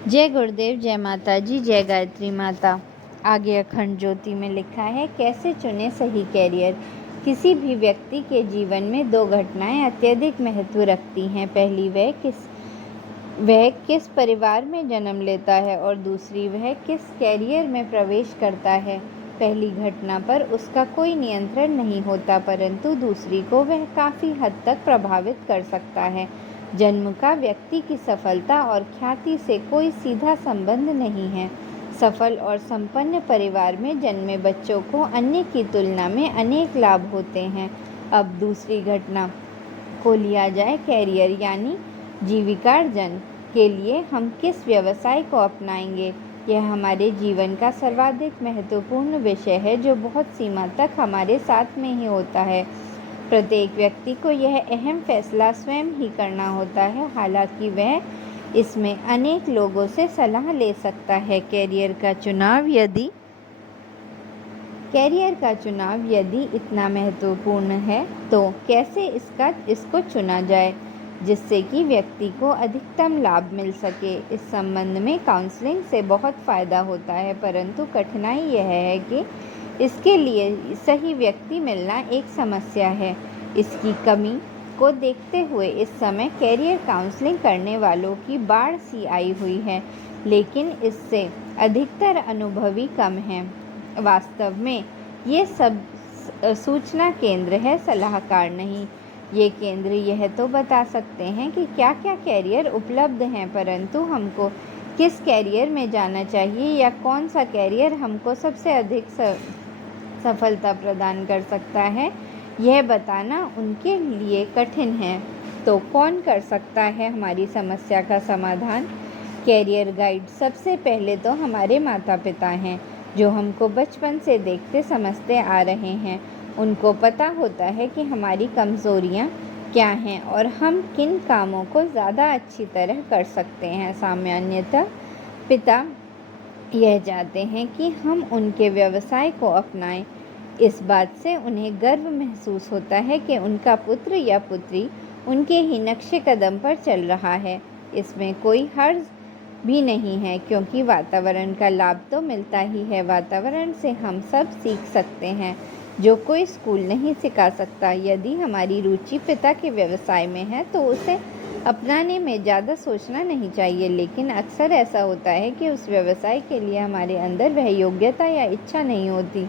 जय गुरुदेव, जय माता जी, जय गायत्री माता। आगे अखंड ज्योति में लिखा है, कैसे चुने सही कैरियर। किसी भी व्यक्ति के जीवन में दो घटनाएं अत्यधिक महत्व रखती हैं। पहली वह किस परिवार में जन्म लेता है और दूसरी वह किस कैरियर में प्रवेश करता है। पहली घटना पर उसका कोई नियंत्रण नहीं होता, परंतु दूसरी को वह काफ़ी हद तक प्रभावित कर सकता है। जन्म का व्यक्ति की सफलता और ख्याति से कोई सीधा संबंध नहीं है। सफल और संपन्न परिवार में जन्मे बच्चों को अन्य की तुलना में अनेक लाभ होते हैं। अब दूसरी घटना को लिया जाए, कैरियर यानी जीविकार्जन के लिए हम किस व्यवसाय को अपनाएंगे। यह हमारे जीवन का सर्वाधिक महत्वपूर्ण विषय है, जो बहुत सीमा तक हमारे साथ में ही होता है। प्रत्येक व्यक्ति को यह अहम फैसला स्वयं ही करना होता है, हालांकि वह इसमें अनेक लोगों से सलाह ले सकता है। कैरियर का चुनाव यदि इतना महत्वपूर्ण है तो कैसे इसको चुना जाए जिससे कि व्यक्ति को अधिकतम लाभ मिल सके। इस संबंध में काउंसलिंग से बहुत फ़ायदा होता है, परंतु कठिनाई यह है कि इसके लिए सही व्यक्ति मिलना एक समस्या है। इसकी कमी को देखते हुए इस समय कैरियर काउंसलिंग करने वालों की बाढ़ सी आई हुई है, लेकिन इससे अधिकतर अनुभवी कम हैं। वास्तव में ये सब सूचना केंद्र है, सलाहकार नहीं। ये केंद्र यह तो बता सकते हैं कि क्या क्या कैरियर उपलब्ध हैं, परंतु हमको किस कैरियर में जाना चाहिए या कौन सा कैरियर हमको सबसे अधिक सफलता प्रदान कर सकता है, यह बताना उनके लिए कठिन है। तो कौन कर सकता है हमारी समस्या का समाधान। कैरियर गाइड सबसे पहले तो हमारे माता पिता हैं, जो हमको बचपन से देखते समझते आ रहे हैं। उनको पता होता है कि हमारी कमज़ोरियाँ क्या हैं और हम किन कामों को ज़्यादा अच्छी तरह कर सकते हैं। सामान्यतः पिता यह चाहते हैं कि हम उनके व्यवसाय को अपनाएं। इस बात से उन्हें गर्व महसूस होता है कि उनका पुत्र या पुत्री उनके ही नक्शे कदम पर चल रहा है। इसमें कोई हर्ज भी नहीं है, क्योंकि वातावरण का लाभ तो मिलता ही है। वातावरण से हम सब सीख सकते हैं, जो कोई स्कूल नहीं सिखा सकता। यदि हमारी रुचि पिता के व्यवसाय में है तो उसे अपनाने में ज़्यादा सोचना नहीं चाहिए, लेकिन अक्सर ऐसा होता है कि उस व्यवसाय के लिए हमारे अंदर वह योग्यता या इच्छा नहीं होती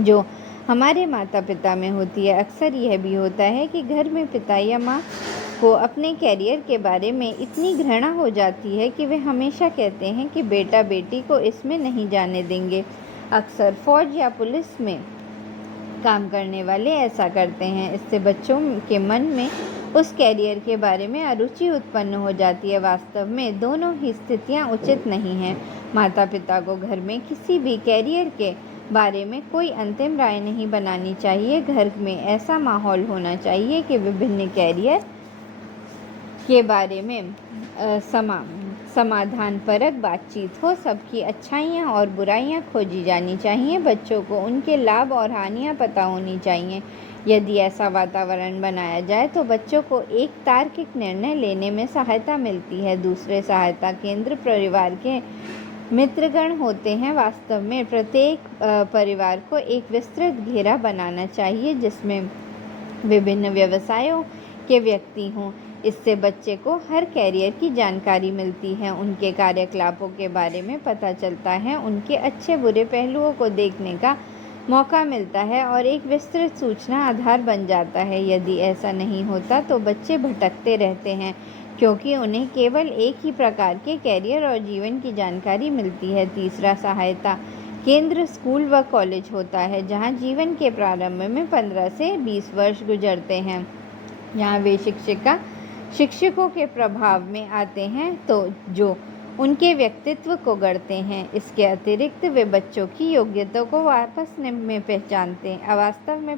जो हमारे माता पिता में होती है। अक्सर यह भी होता है कि घर में पिता या माँ को अपने कैरियर के बारे में इतनी घृणा हो जाती है कि वे हमेशा कहते हैं कि बेटा बेटी को इसमें नहीं जाने देंगे। अक्सर फौज या पुलिस में काम करने वाले ऐसा करते हैं। इससे बच्चों के मन में उस कैरियर के बारे में अरुचि उत्पन्न हो जाती है। वास्तव में दोनों ही स्थितियां उचित नहीं हैं। माता पिता को घर में किसी भी कैरियर के बारे में कोई अंतिम राय नहीं बनानी चाहिए। घर में ऐसा माहौल होना चाहिए कि विभिन्न कैरियर के बारे में समाधानपरक बातचीत हो। सबकी अच्छाइयाँ और बुराइयाँ खोजी जानी चाहिए। बच्चों को उनके लाभ और हानियाँ पता होनी चाहिए। यदि ऐसा वातावरण बनाया जाए तो बच्चों को एक तार्किक निर्णय लेने में सहायता मिलती है। दूसरे सहायता केंद्र परिवार के मित्रगण होते हैं। वास्तव में प्रत्येक परिवार को एक विस्तृत घेरा बनाना चाहिए जिसमें विभिन्न व्यवसायों के व्यक्ति हों। इससे बच्चे को हर कैरियर की जानकारी मिलती है, उनके कार्यकलापों के बारे में पता चलता है, उनके अच्छे बुरे पहलुओं को देखने का मौका मिलता है और एक विस्तृत सूचना आधार बन जाता है। यदि ऐसा नहीं होता तो बच्चे भटकते रहते हैं, क्योंकि उन्हें केवल एक ही प्रकार के कैरियर और जीवन की जानकारी मिलती है। तीसरा सहायता केंद्र स्कूल व कॉलेज होता है, जहाँ जीवन के प्रारंभ में 15 से 20 वर्ष गुजरते हैं। यहाँ वे शिक्षकों के प्रभाव में आते हैं तो जो उनके व्यक्तित्व को गढ़ते हैं। इसके अतिरिक्त वे बच्चों की योग्यता को वास्तव में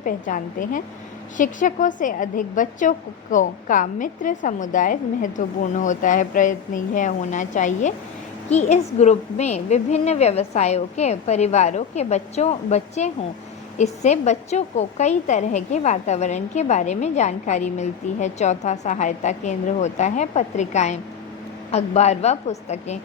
पहचानते हैं। शिक्षकों से अधिक बच्चों का मित्र समुदाय महत्वपूर्ण होता है। प्रयत्न यह होना चाहिए कि इस ग्रुप में विभिन्न व्यवसायों के परिवारों के बच्चे हों। इससे बच्चों को कई तरह के वातावरण के बारे में जानकारी मिलती है। चौथा सहायता केंद्र होता है पत्रिकाएं, अखबार व पुस्तकें।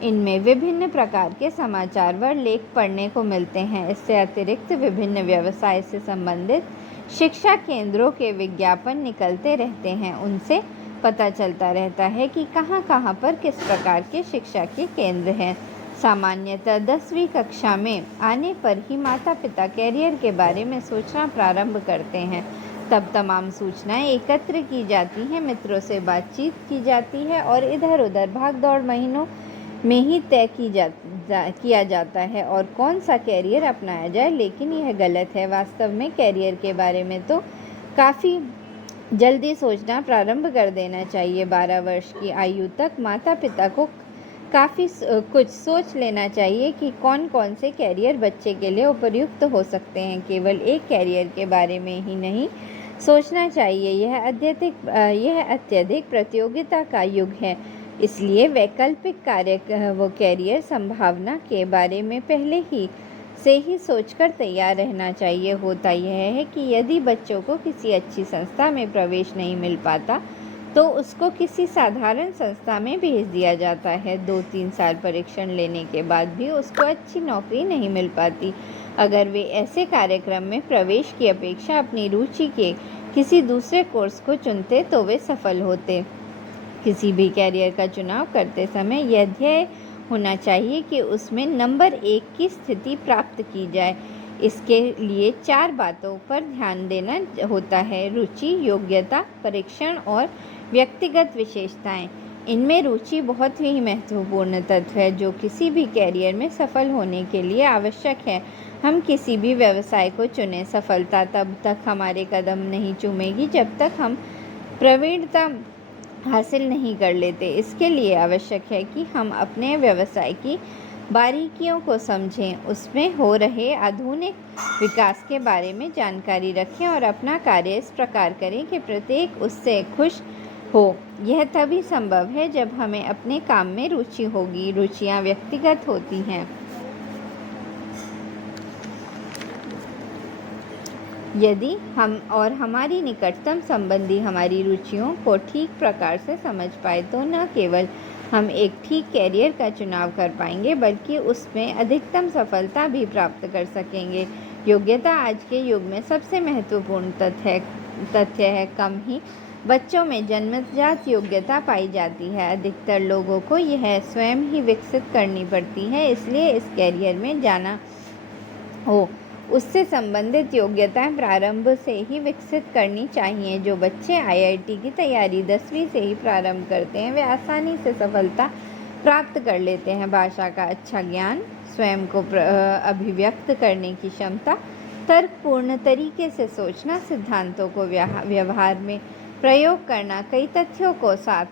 इनमें विभिन्न प्रकार के समाचार व लेख पढ़ने को मिलते हैं। इससे अतिरिक्त विभिन्न व्यवसाय से संबंधित शिक्षा केंद्रों के विज्ञापन निकलते रहते हैं। उनसे पता चलता रहता है कि कहाँ पर किस प्रकार के शिक्षा के केंद्र हैं। सामान्यतः 10वीं कक्षा में आने पर ही माता पिता कैरियर के बारे में सोचना प्रारंभ करते हैं। तब तमाम सूचनाएं एकत्र की जाती हैं, मित्रों से बातचीत की जाती है और इधर उधर भाग दौड़ महीनों में ही तय किया जाता है और कौन सा कैरियर अपनाया जाए। लेकिन यह गलत है। वास्तव में कैरियर के बारे में तो काफ़ी जल्दी सोचना प्रारंभ कर देना चाहिए। 12 वर्ष की आयु तक माता पिता को काफ़ी कुछ सोच लेना चाहिए कि कौन कौन से कैरियर बच्चे के लिए उपयुक्त हो सकते हैं। केवल एक कैरियर के बारे में ही नहीं सोचना चाहिए। यह अत्यधिक प्रतियोगिता का युग है, इसलिए वैकल्पिक कैरियर संभावना के बारे में पहले से ही सोचकर तैयार रहना चाहिए। होता यह है कि यदि बच्चों को किसी अच्छी संस्था में प्रवेश नहीं मिल पाता तो उसको किसी साधारण संस्था में भेज दिया जाता है। 2-3 साल परीक्षण लेने के बाद भी उसको अच्छी नौकरी नहीं मिल पाती। अगर वे ऐसे कार्यक्रम में प्रवेश की अपेक्षा अपनी रुचि के किसी दूसरे कोर्स को चुनते तो वे सफल होते। किसी भी कैरियर का चुनाव करते समय यह ध्येय होना चाहिए कि उसमें नंबर 1 की स्थिति प्राप्त की जाए। इसके लिए 4 बातों पर ध्यान देना होता है: रुचि, योग्यता, परीक्षण और व्यक्तिगत विशेषताएं। इनमें रुचि बहुत ही महत्वपूर्ण तत्व है जो किसी भी कैरियर में सफल होने के लिए आवश्यक है। हम किसी भी व्यवसाय को चुनें, सफलता तब तक हमारे कदम नहीं चूमेगी जब तक हम प्रवीणता हासिल नहीं कर लेते। इसके लिए आवश्यक है कि हम अपने व्यवसाय की बारीकियों को समझें, उसमें हो रहे आधुनिक विकास के बारे में जानकारी रखें और अपना कार्य इस प्रकार करें कि प्रत्येक उससे खुश हो। यह तभी संभव है जब हमें अपने काम में रुचि होगी। रुचियां व्यक्तिगत होती हैं। यदि हम और हमारी निकटतम संबंधी हमारी रुचियों को ठीक प्रकार से समझ पाए तो न केवल हम एक ठीक कैरियर का चुनाव कर पाएंगे बल्कि उसमें अधिकतम सफलता भी प्राप्त कर सकेंगे। योग्यता आज के युग में सबसे महत्वपूर्ण तथ्य है। कम ही बच्चों में जन्मजात योग्यता पाई जाती है। अधिकतर लोगों को यह स्वयं ही विकसित करनी पड़ती है। इसलिए इस कैरियर में जाना हो उससे संबंधित योग्यताएं प्रारंभ से ही विकसित करनी चाहिए। जो बच्चे IIT की तैयारी 10वीं से ही प्रारंभ करते हैं वे आसानी से सफलता प्राप्त कर लेते हैं। भाषा का अच्छा ज्ञान, स्वयं को अभिव्यक्त करने की क्षमता, तर्कपूर्ण तरीके से सोचना, सिद्धांतों को व्यवहार में प्रयोग करना, कई तथ्यों को साथ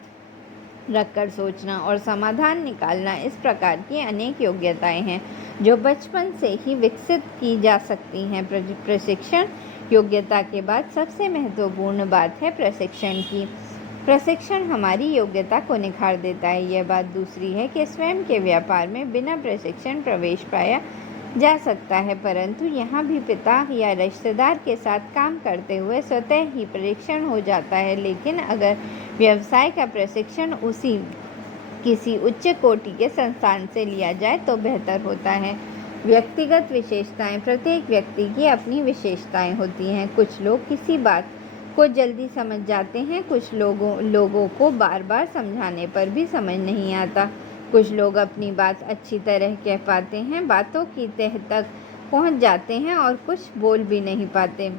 रखकर सोचना और समाधान निकालना, इस प्रकार की अनेक योग्यताएं हैं जो बचपन से ही विकसित की जा सकती हैं। प्रशिक्षण योग्यता के बाद सबसे महत्वपूर्ण बात है प्रशिक्षण की। प्रशिक्षण हमारी योग्यता को निखार देता है। यह बात दूसरी है कि स्वयं के व्यापार में बिना प्रशिक्षण प्रवेश पाया जा सकता है, परंतु यहाँ भी पिता या रिश्तेदार के साथ काम करते हुए स्वतः ही परीक्षण हो जाता है। लेकिन अगर व्यवसाय का प्रशिक्षण किसी उच्च कोटि के संस्थान से लिया जाए तो बेहतर होता है। व्यक्तिगत विशेषताएं। प्रत्येक व्यक्ति की अपनी विशेषताएं होती हैं। कुछ लोग किसी बात को जल्दी समझ जाते हैं, कुछ लोगों को बार बार समझाने पर भी समझ नहीं आता। कुछ लोग अपनी बात अच्छी तरह कह पाते हैं, बातों की तह तक पहुंच जाते हैं और कुछ बोल भी नहीं पाते।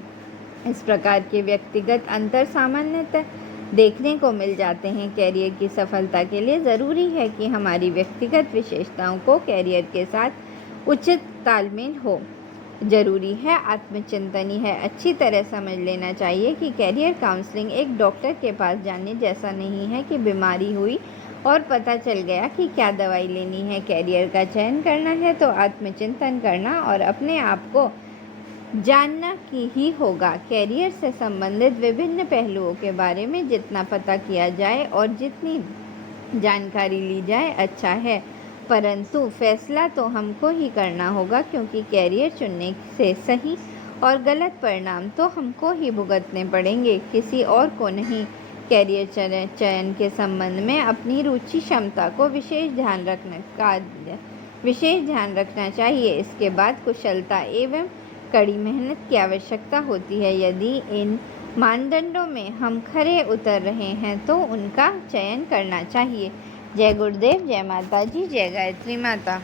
इस प्रकार के व्यक्तिगत अंतर सामान्यतः देखने को मिल जाते हैं। कैरियर की सफलता के लिए ज़रूरी है कि हमारी व्यक्तिगत विशेषताओं को कैरियर के साथ उचित तालमेल हो। जरूरी है आत्मचिंतन। है अच्छी तरह समझ लेना चाहिए कि कैरियर काउंसलिंग एक डॉक्टर के पास जाने जैसा नहीं है कि बीमारी हुई और पता चल गया कि क्या दवाई लेनी है। कैरियर का चयन करना है तो आत्मचिंतन करना और अपने आप को जानना ही होगा। कैरियर से संबंधित विभिन्न पहलुओं के बारे में जितना पता किया जाए और जितनी जानकारी ली जाए अच्छा है, परंतु फैसला तो हमको ही करना होगा क्योंकि कैरियर चुनने से सही और गलत परिणाम तो हमको ही भुगतने पड़ेंगे, किसी और को नहीं। कैरियर चयन के संबंध में अपनी रुचि क्षमता को विशेष ध्यान रखना चाहिए। इसके बाद कुशलता एवं कड़ी मेहनत की आवश्यकता होती है। यदि इन मानदंडों में हम खरे उतर रहे हैं तो उनका चयन करना चाहिए। जय गुरुदेव, जय माता जी, जय गायत्री माता।